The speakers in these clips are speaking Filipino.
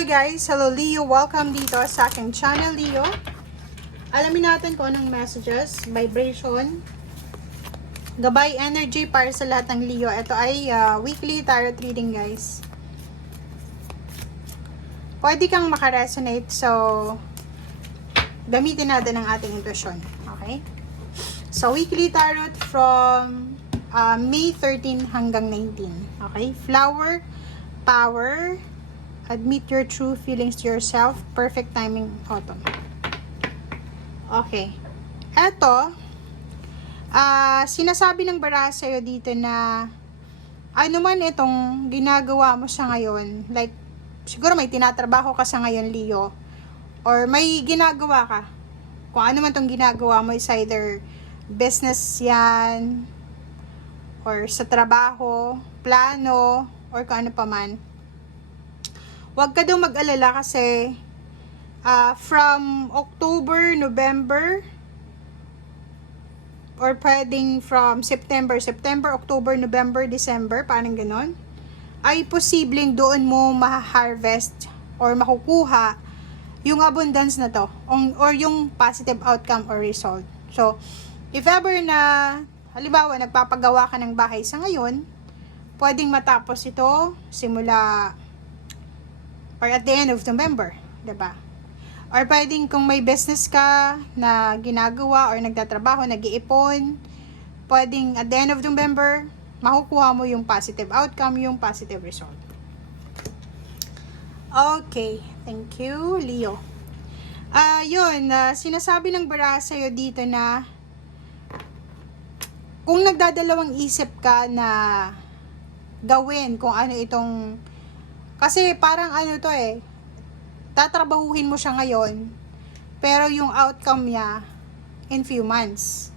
Hi guys! Hello Leo! Welcome dito sa aking channel Leo. Alamin natin kung anong messages, vibration, gabay energy para sa lahat ng Leo. Ito ay weekly tarot reading guys. Pwede kang makaresonate, so gamitin natin ang ating intuition. Okay? So weekly tarot from May 13 hanggang 19. Okay? Flower, power, admit your true feelings to yourself, perfect timing, autumn. Okay. Eto, sinasabi ng baraha sa'yo dito na ano man itong ginagawa mo sa ngayon, like, siguro may tinatrabaho ka sa ngayon, Leo, or may ginagawa ka. Kung ano man itong ginagawa mo, is either business yan, or sa trabaho, plano, or kung ano pa man. Huwag ka daw mag-alala kasi from October, November, or pwedeng from September, October, November, December, parang ganon, ay posibleng doon mo ma-harvest or makukuha yung abundance na to, or yung positive outcome or result. So, if ever na, halimbawa, nagpapagawa ka ng bahay sa ngayon, pwedeng matapos ito simula or at the end of November, diba? Or pwedeng kung may business ka na ginagawa or nagtatrabaho, nag-iipon, pwedeng at the end of November, makukuha mo yung positive outcome, yung positive result. Okay, thank you, Leo. Sinasabi ng baraha sa'yo dito na kung nagdadalawang isip ka na gawin kung ano itong, kasi parang ano to tatrabahuhin mo siya ngayon, pero yung outcome niya in few months.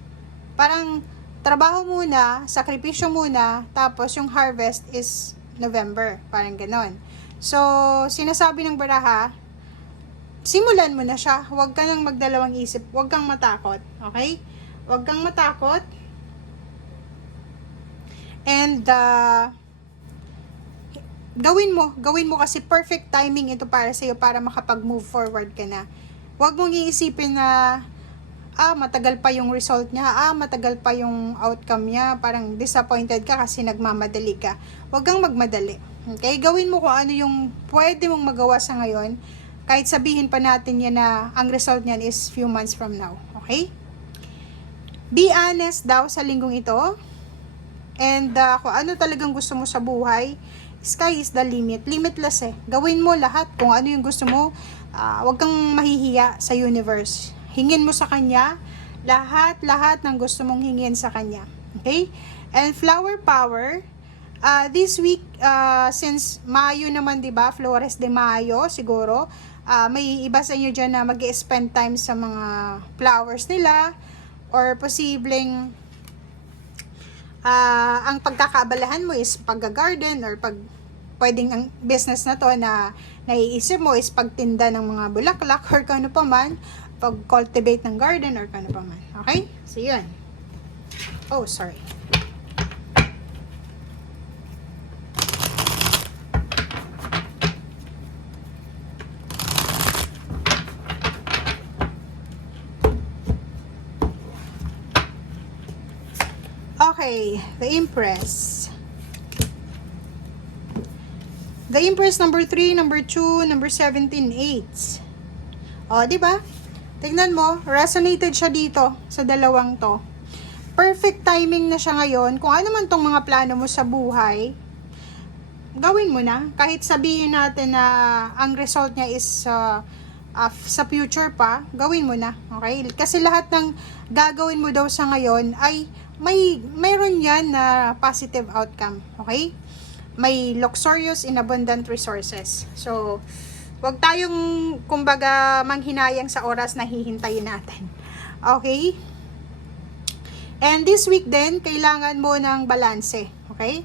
Parang trabaho muna, sakripisyo muna, tapos yung harvest is November, parang ganon. So, sinasabi ng baraha, simulan mo na siya, huwag ka nang magdalawang isip, huwag kang matakot, okay? Huwag kang matakot. And gawin mo kasi perfect timing ito para sa iyo para makapag-move forward ka na. Huwag mong iisipin na matagal pa yung result niya, matagal pa yung outcome niya, parang disappointed ka kasi nagmamadali ka. Huwag kang magmadali. Okay? Gawin mo kung ano yung pwede mong magawa sa ngayon, kahit sabihin pa natin yan na ang result niyan is few months from now. Okay? Be honest daw sa linggong ito. And kung ano talagang gusto mo sa buhay, sky is the limit. Limitless Gawin mo lahat kung ano yung gusto mo. Huwag kang mahihiya sa universe. Hingin mo sa kanya lahat ng gusto mong hingin sa kanya. Okay? And flower power, this week, since Mayo naman, diba? Flores de Mayo, siguro. May iba sa inyo dyan na mag-spend time sa mga flowers nila. Or posibleng ang pagkakaabalahan mo is pag-garden or pwedeng ang business na to na naiisip mo is pagtinda ng mga bulaklak or kano pa man, pag-cultivate ng garden or kano pa man. Okay? So, yun. Oh, sorry. Okay, the Empress. The Empress number 3, number 2, number 17, 8. O, diba? Tignan mo, resonated siya dito sa dalawang to. Perfect timing na siya ngayon. Kung ano man tong mga plano mo sa buhay, gawin mo na. Kahit sabihin natin na ang result niya is sa future pa, gawin mo na. Okay? Kasi lahat ng gagawin mo daw sa ngayon ay mayroon yan na positive outcome. Okay? May luxurious and abundant resources. So, wag tayong, kumbaga, manghinayang sa oras na hihintayin natin. Okay? And this week din, kailangan mo ng balanse. Okay?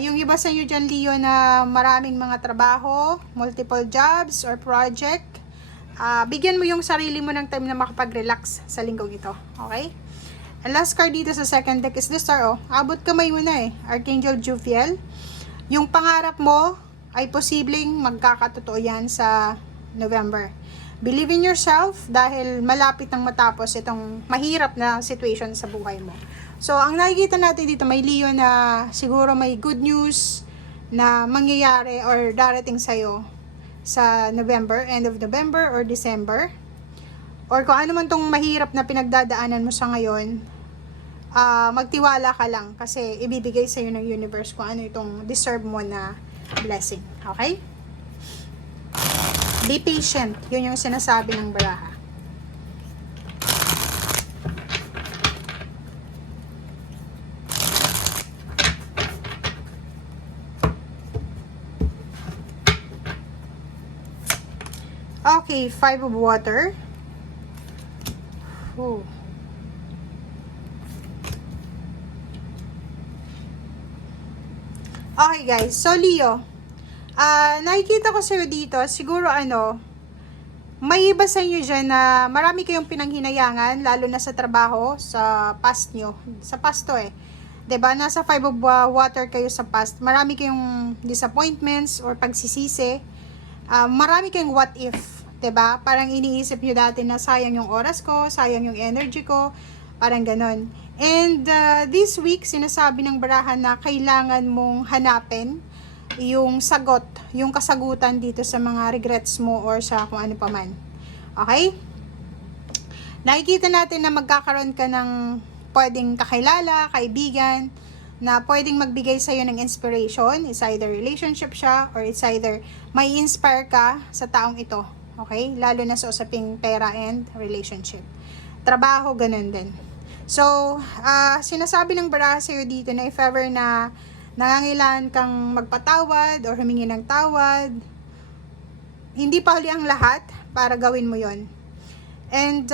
Yung iba sa inyo dyan, Leo, na maraming mga trabaho, multiple jobs or project, bigyan mo yung sarili mo ng time na makapag-relax sa linggong ito. Okay? Ang last card dito sa second deck is the Star. Abot kamay mo na Archangel Jophiel. Yung pangarap mo ay posibleng magkakatotoo yan sa November. Believe in yourself dahil malapit nang matapos itong mahirap na situation sa buhay mo. So, ang nakikita natin dito, may Leo na siguro may good news na mangyayari or darating sa'yo sa November, end of November or December. Or kung ano man tong mahirap na pinagdadaanan mo sa ngayon, magtiwala ka lang kasi ibibigay sa'yo ng universe kung ano itong deserve mo na blessing. Okay? Be patient. Yun yung sinasabi ng baraha. Okay, 5 of water. Ooh. Okay guys, so Leo, nakikita ko sa'yo dito, siguro may iba sa inyo dyan na marami kayong pinanghinayangan, lalo na sa trabaho, sa past nyo. Sa past to diba? Nasa 5 of water kayo sa past. Marami kayong disappointments or pagsisisi. Marami kayong what if. Diba? Parang iniisip nyo dati na sayang yung oras ko, sayang yung energy ko, parang ganon. And this week, sinasabi ng barahan na kailangan mong hanapin yung sagot, yung kasagutan dito sa mga regrets mo or sa kung ano pa man. Okay? Nakikita natin na magkakaroon ka ng pwedeng kakilala, kaibigan, na pwedeng magbigay sa'yo ng inspiration. It's either relationship siya or it's either may inspire ka sa taong ito. Okay? Lalo na sa usaping pera and relationship. Trabaho, ganun din. So, sinasabi ng baraha sa'yo dito na if ever na nangangailangan kang magpatawad or humingi ng tawad, hindi pa huli ang lahat para gawin mo yon. And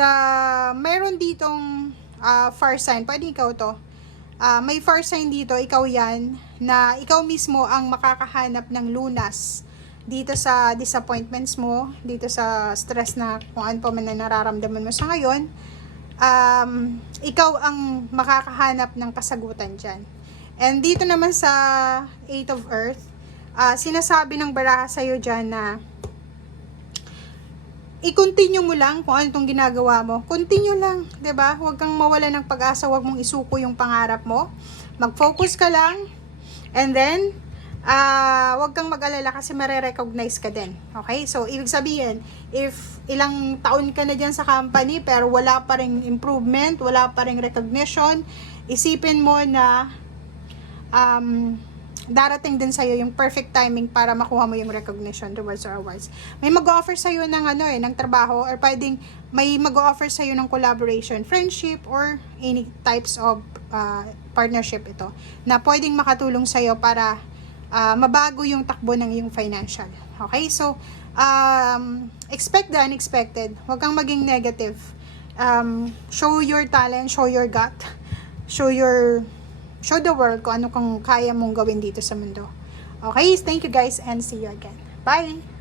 mayroon ditong far sign, pwede ikaw to. May far sign dito, ikaw yan, na ikaw mismo ang makakahanap ng lunas dito sa disappointments mo, dito sa stress na kung ano pa man na nararamdaman mo sa ngayon. Ikaw ang makakahanap ng kasagutan dyan. And dito naman sa 8 of Earth, sinasabi ng baraha sa'yo dyan na i-continue mo lang kung ano itong ginagawa mo. Continue lang, 'di ba? Huwag kang mawala ng pag-asa, huwag mong isuko yung pangarap mo. Mag-focus ka lang, and then, huwag kang mag-alala kasi mare-recognize ka din. Okay? So, ibig sabihin, if ilang taon ka na dyan sa company, pero wala pa ring improvement, wala pa ring recognition, isipin mo na darating din sa'yo yung perfect timing para makuha mo yung recognition, rewards or awards. May mag-offer sa'yo ng ng trabaho, or pwedeng may mag-offer sa'yo ng collaboration, friendship, or any types of partnership ito, na pwedeng makatulong sa'yo para mabago yung takbo ng yung financial. Okay? So, expect the unexpected. Huwag kang maging negative. Show your talent, show your gut, show the world kung ano kung kaya mong gawin dito sa mundo. Okay, thank you guys and see you again. Bye!